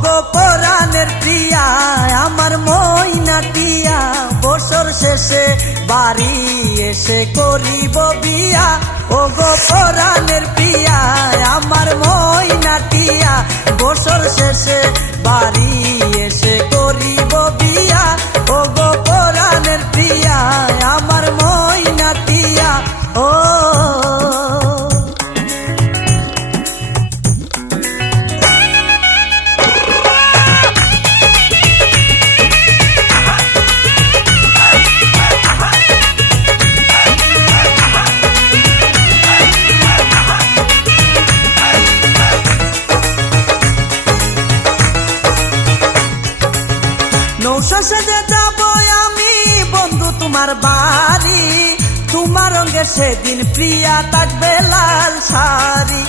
ওগো পরাণের প্রিয়া আমার ময়না টিয়া, বছর শেষে বাড়ি এসে করিব বিয়া। ওগো পরাণের প্রিয়া আমার ময়না টিয়া, বছর শেষে বাড়ি এসে করিব বিয়া। ওগো পরাণের প্রিয়া আমার ময়না টিয়া। ও নৌশাসে যাবো আমি বন্ধু তোমার বাড়ি, তোমার রঙের সেদিন প্রিয়া থাকবে লাল শাড়ি।